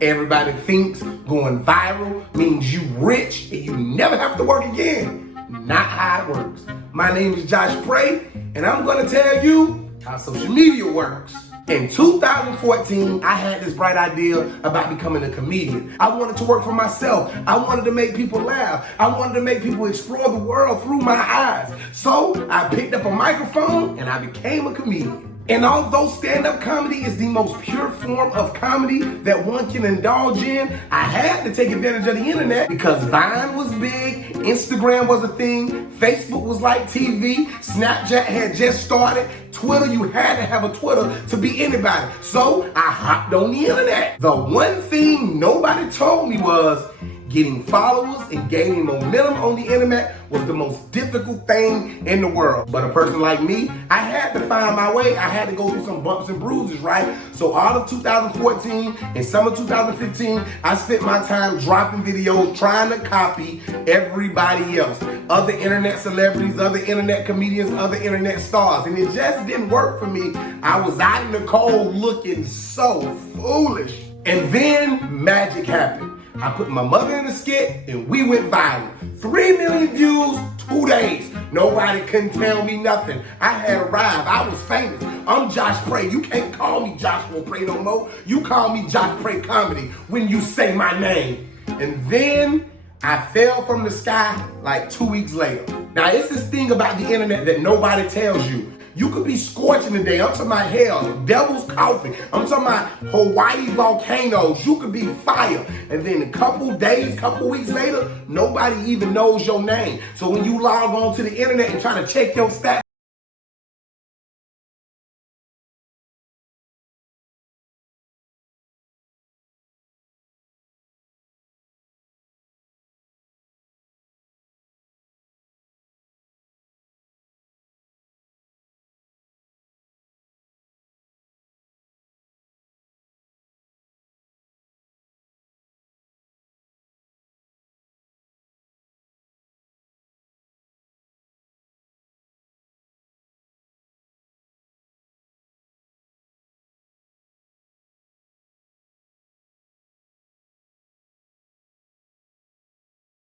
Everybody thinks going viral means you rich and you never have to work again. Not how it works. My name is Josh Prey, and I'm gonna tell you how social media works. In 2014, I had this bright idea about becoming a comedian. I wanted to work for myself. I wanted to make people laugh. I wanted to make people explore the world through my eyes. So I picked up a microphone and I became a comedian. And although stand-up comedy is the most pure form of comedy that one can indulge in, I had to take advantage of the internet because Vine was big, Instagram was a thing, Facebook was like TV, Snapchat had just started, Twitter, you had to have a Twitter to be anybody. So I hopped on the internet. The one thing nobody told me was getting followers and gaining momentum on the internet was the most difficult thing in the world. But a person like me, I had to find my way. I had to go through some bumps and bruises, right? So all of 2014 and some of 2015, I spent my time dropping videos, trying to copy everybody else. Other internet celebrities, other internet comedians, other internet stars. And it just didn't work for me. I was out in the cold looking so foolish. And then magic happened. I put my mother in a skit and we went viral. 3 million views, 2 days. Nobody couldn't tell me nothing. I had arrived. I was famous. I'm Josh Prey. You can't call me Joshua Prey no more. You call me Josh Prey Comedy when you say my name. And then I fell from the sky like 2 weeks later. Now it's this thing about the internet that nobody tells you. You could be scorching today. I'm talking about hell, devil's coffee. I'm talking about Hawaii volcanoes. You could be fire. And then a couple days, couple weeks later, nobody even knows your name. So when you log on to the internet and try to check your stats,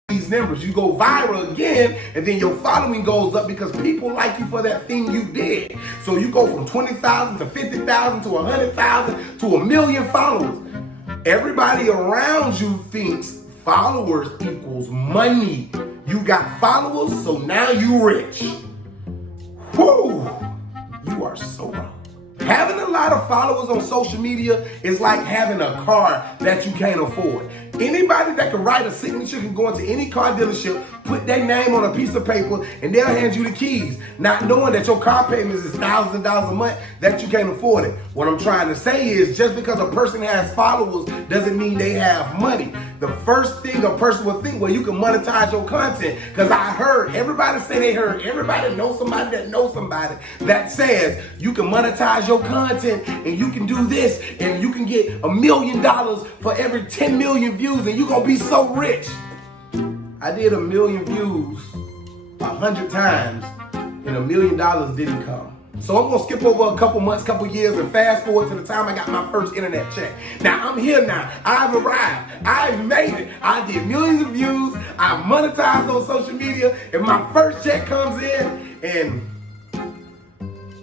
these numbers, you go viral again, and then your following goes up because people like you for that thing you did. So you go from 20,000 to 50,000 to 100,000 to 1 million followers. Everybody around you thinks followers equals money. You got followers, so now you rich. Whoo! You are so wrong. Having a lot of followers on social media is like having a car that you can't afford. Anybody that can write a signature can go into any car dealership, put their name on a piece of paper, and they'll hand you the keys, not knowing that your car payments is thousands of dollars a month that you can't afford it. What I'm trying to say is just because a person has followers doesn't mean they have money. The first thing a person will think, well, you can monetize your content. Because I heard, everybody say they heard, everybody knows somebody that knows somebody that says you can monetize your content and you can do this and you can get $1 million for every 10 million views and you're going to be so rich. I did 1 million views 100 times and $1 million didn't come. So I'm gonna skip over a couple months, couple years, and fast forward to the time I got my first internet check. Now I'm here now. I've arrived. I've made it. I did millions of views. I've monetized on social media, and my first check comes in, and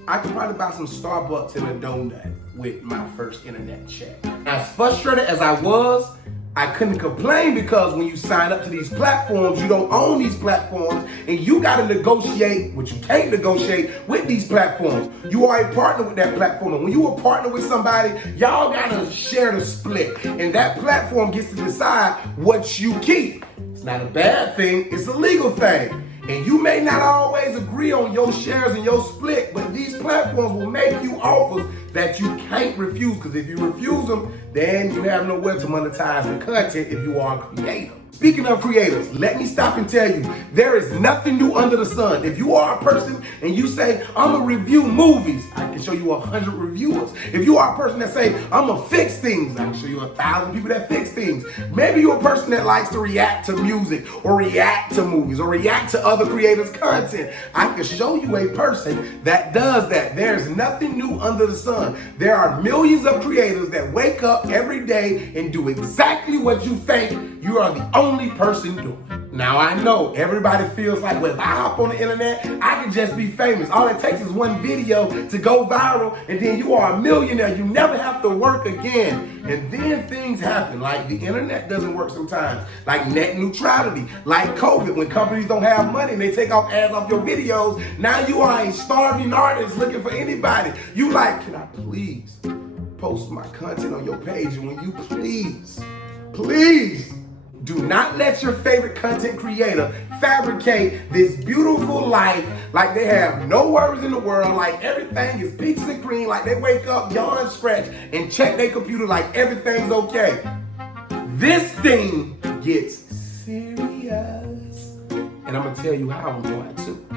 I could probably buy some Starbucks and a donut with my first internet check. As frustrated as I was, I couldn't complain because when you sign up to these platforms, you don't own these platforms and you got to negotiate what you can't negotiate with these platforms. You are a partner with that platform. And when you are a partner with somebody, y'all got to share the split. And that platform gets to decide what you keep. It's not a bad thing. It's a legal thing. And you may not always agree on your shares and your split, but these platforms will make you offers that you can't refuse. Because if you refuse them, then you have nowhere to monetize the content if you are a creator. Speaking of creators, let me stop and tell you, there is nothing new under the sun. If you are a person and you say, I'm gonna review movies, I can show you 100 reviewers. If you are a person that say, I'm gonna fix things, I can show you 1,000 people that fix things. Maybe you're a person that likes to react to music or react to movies or react to other creators' content. I can show you a person that does that. There's nothing new under the sun. There are millions of creators that wake up every day and do exactly what you think you are the only person doing. Now I know everybody feels like, well, if I hop on the internet, I can just be famous. All it takes is one video to go viral and then you are a millionaire. You never have to work again. And then things happen, like the internet doesn't work sometimes, like net neutrality, like COVID, when companies don't have money and they take off ads off your videos. Now you are a starving artist looking for anybody. You like, can I please post my content on your page? And when you please, do not let your favorite content creator fabricate this beautiful life like they have no worries in the world, like everything is peaches and cream, like they wake up, yawn, stretch, and check their computer like everything's okay. This thing gets serious. And I'm going to tell you how I'm going to.